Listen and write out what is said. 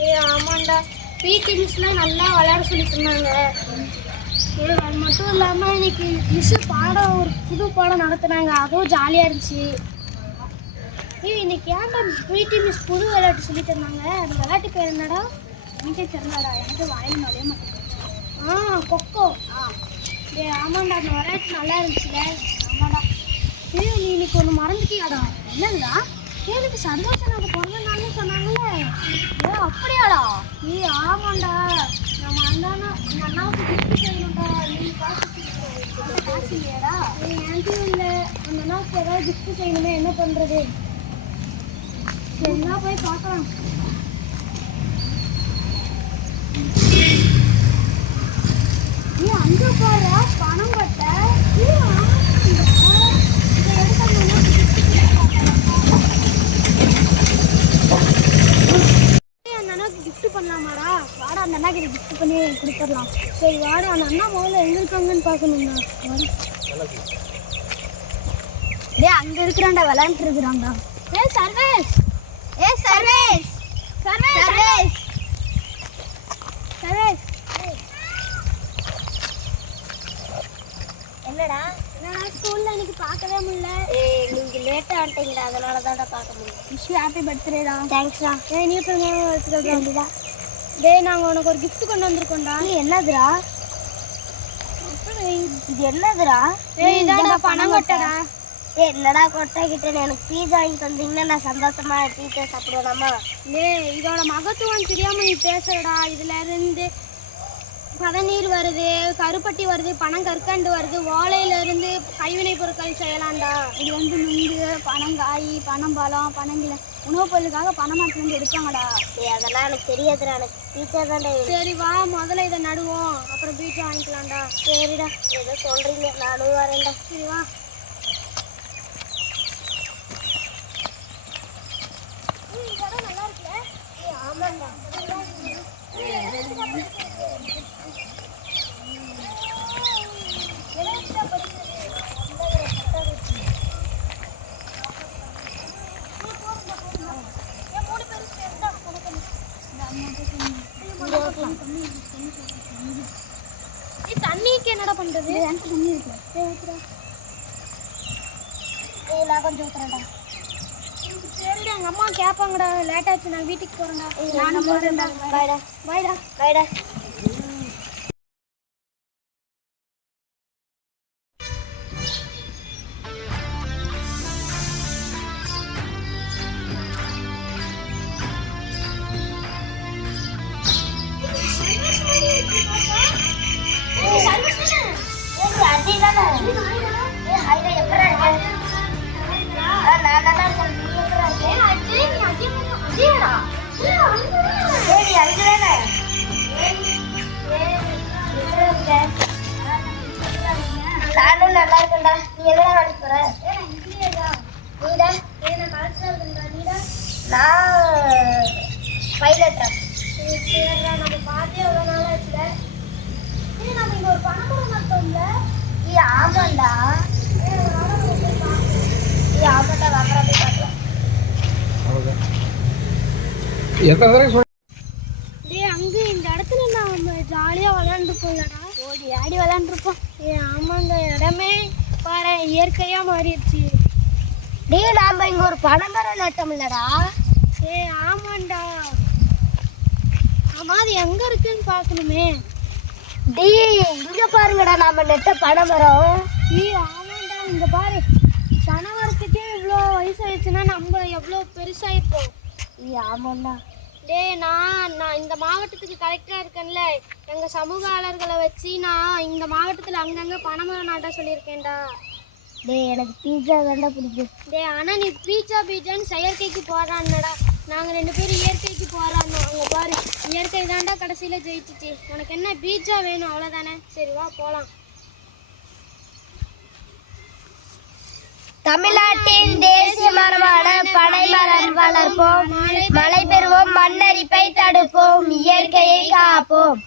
ஆமாண்டா. பிடி மிஸ்லாம் நல்லா விளையாட சொல்லி தந்தாங்க அது மட்டும் இல்லாமல் இன்னைக்கு மிஸ்ஸு பாடம் ஒரு புது பாடம் நடத்துனாங்க. அதுவும் ஜாலியாக இருந்துச்சு. ஐயோ இன்னைக்கு ஏன்டா பிடி மிஸ் புது விளையாட்டு சொல்லி தந்தாங்க அந்த விளையாட்டு பேர் என்னடா? எனக்கே தெரியலடா எனக்கு வாயில் நுழைய மாட்டேங்குது. ஆ கொக்கோ. ஆ ஏ ஆமாண்டா. அந்த விளையாட்டு நல்லா இருந்துச்சுல. ஆமாடா ஐயோ நீ இன்னைக்கு ஒன்று மறந்துட்டியாடா. என்னதுடா? எனக்கு சந்தோஷம் நாங்கள் பிறந்த நாள்னு சொன்னாங்கல்ல. ஏ அப்படியாடா? நீ ஆமாண்டா. நம்ம அண்ணா எங்கள் அண்ணாவுக்கு கிஃப்ட் செய்யணும்டா. நீ காசு காசு இல்லையாடா? நீ என்கிட்ட இல்லை. அந்த அண்ணாவுக்கு ஏதாவது கிஃப்ட் செய்யணுமே என்ன பண்ணுறது என்ன போய் பார்க்கலாம். நீ அங்கே பாரு பணம் கட்ட ஏய், ஆமாண்டா. இதை எடுத்து அந்த அண்ணாவுக்கு gift கொடுக்கலாம். ஏய், அந்த அண்ணாவுக்கு gift பண்ணலாமாடா அந்த அண்ணாக்கு இதை gift பண்ணி கொடுத்துடலாம். சரி வாடா. அந்த அண்ணா முதல்ல எங்க இருக்காங்கன்னு பார்க்கணும்டா வாடா. டேய் அங்க இருக்கிறான்டா விளையாண்டு இருக்கிறான்டா ஏய் சர்வேஸ் ஏய் சர்வேஸ் சர்வேஸ் சர்வேஸ் சர்வேஸ் என்னடா? என்னடா ஸ்கூல்ல எனக்கு பார்க்கவே முடியல. ஏய் நீங்க லேட்டா வந்துட்டீங்களா அதனால தான்டா பார்க்க முடியும் விஷ் ஹாப்பி பர்த்டேடா தேங்க்ஸ்டா ஏய் நீ எப்படி எடுத்துக்க வேண்டியதா டேய் நாங்க உனக்கு ஒரு gift கொண்டு வந்திருக்கோம்டா. என்னதுடா? இது என்னதுடா? ஏய் இதாடா பணம் கொட்டடா. ஏய் என்னடா கொட்டை கிட்ட? எனக்கு பீஸா வாங்கி தந்தீங்கன்னா நான் சந்தோஷமா பீஸா சாப்பிடுவேனாமா? டேய் இதோட மகத்துவம் தெரியாம நீ பேசுறடா. இதுல இருந்து பதநீர் வருது கருப்பட்டி வருது பனம் கற்கண்டு வருது ஓலையில இருந்து கைவினை பொருட்கள் செய்யலாம்டா. இது வந்து நுங்கு பனங்காய் பனம்பழம் பனங்கில உணவுப் பொருளுக்காக பனமரத்துலேருந்து எடுப்பாங்கடா. ஏய் அதெல்லாம் எனக்கு தெரியாதுடா எனக்கு பீஸா தான்டா. சரி வா முதல்ல இதை நடுவோம். அப்புறம் பீச்சை வாங்கிக்கலாம்டா. சரிடா ஏதோ சொல்றீங்க நானும் வரேன்டா. சரி வா நல்லா இருக்குல்ல ஏய் ஆமாண்டா ஏய், தண்ணிக்கு என்னடா பண்றது? தண்ணி இருக்கு. நான் கொஞ்சம் சரிடா எங்க அம்மா கேட்பாங்கடா லேட் ஆச்சு நான் வீட்டுக்கு போறேன்டா. நானும் போறேன்டா. பாய்டா பாய்டா பாய்டா நானும் நல்லா இருக்கேன்டா. நீ என்ன வேலைக்கு போற? நீடா. நான் பைலட்டா நம்ம பார்த்தே எவ்வளோ நாள் ஆச்சுல ஏய் நம்ம இங்க ஒரு பணமரம் நட்டோம்ல நீ ஆமாண்டா. ஆமாண்டா வாங்குறா போய் பார்க்கலாம். எத்தனை தடவை சொல் டேய் அங்க இந்த இடத்துல நான் ஜாலியா விளையாண்டுருப்போம்லடா ஓடி ஆடி விளையாண்டுருப்போம். ஏ ஆமா இந்த இடமே பாரு இயற்கையா மாறிடுச்சு. டேய் நாம இங்க ஒரு பனைமரம் நட்டோம்லடா ஏ ஆமாண்டா. ஆமா அது எங்க இருக்குன்னு பார்க்கணுமே. டேய் இங்க பாருங்கடா நாம நட்ட பனைமரம். ஏ ஆமாண்டா இங்க பாரு. கணவரத்துக்கே இவ்வளோ வயசாயிடுச்சுன்னா நம்ம எவ்வளோ பெருசாயிருப்போம். நீ ஆமாண்டா. டேய் நான் நான் இந்த மாவட்டத்துக்கு கலெக்டராக இருக்கேன்ல. எங்கள் சமூகாளர்களை வச்சு நான் இந்த மாவட்டத்தில் அங்கங்கே பணமரம் நாட்ட சொல்லியிருக்கேன்டா. டேய் எனக்கு பீஸா தான்டா பிடிக்கும். டேய் ஆனால் நீ பீச்சா பீச்சான்னு செயற்கைக்கு போகிறான்னடா நாங்கள் ரெண்டு பேரும் இயற்கைக்கு போகிறான்னு அங்கே பாரு இயற்கை தாண்டா கடைசியில் ஜெயிச்சிச்சு. உனக்கு என்ன பீச்சா வேணும்? அவ்வளோதானே சரி வா போகலாம் தமிழ்நாட்டின் தேசிய மரமான பனைமரம் வளர்ப்போம். மழை பெறுவோம் மண்ணரிப்பை தடுப்போம் இயற்கையை காப்போம்.